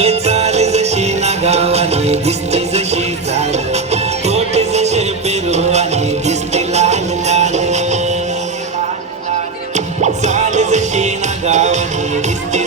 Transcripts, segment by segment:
चाल चाल जशी नागावानी दिसते जशी चाल. पोट जसे पेरुवानी दिसते लाल लाल. चाल जशी नागावानी दिसते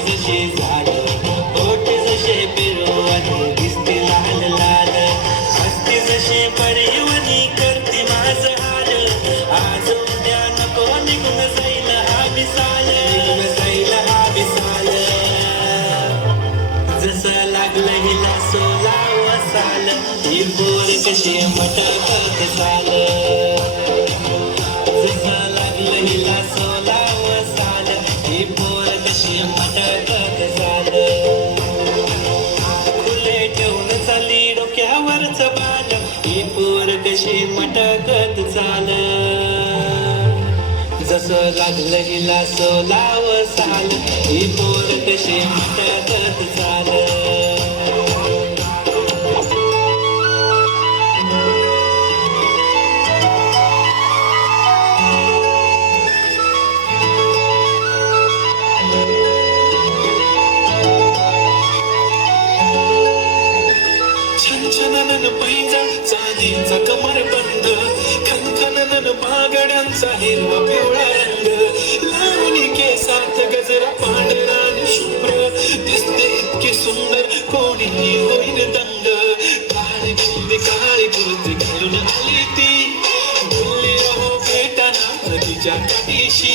लागलं हिला सोला वसाल ही बोर कशी मटकत चाल लागलं हिला सोला वसाल ही बोर कशी मटकत चाल खुले ठेवून चाली डोक्यावरच बाल ही पोर कशी मटकत चाल जसं लागलं हिला सोलाव साल ही छनछननन पैंजा चांदीचा कमर बंद. खनखननन महागड्यांचा हिरवा पिवळा रंग. लावणी केसात गजरा पांढरा आणि शुभ्र. दिसते इतकी सुंदर कोणी होईन दंग. काळी बुंदी काळी बुर्दी घालून आली ती. बोलली अहो भेटाना नदीच्या काठीशी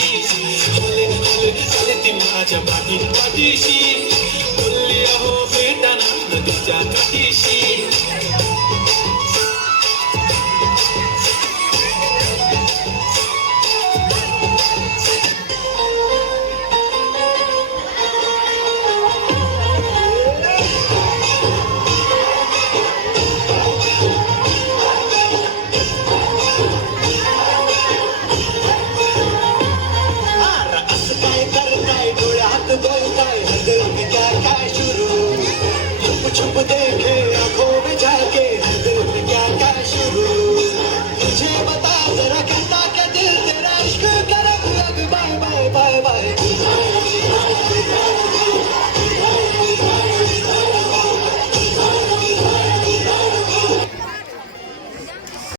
हले हले हले ती माझ्या पाठी पाठीशी बोलली अहो भेटाना नदीच्या काठीशी छुप देखे आंखों में जाके दिल में क्या क्या शुरू मुझे बता जरा कहता के दिल तेरा इश्क करब अब बाय बाय बाय बाय।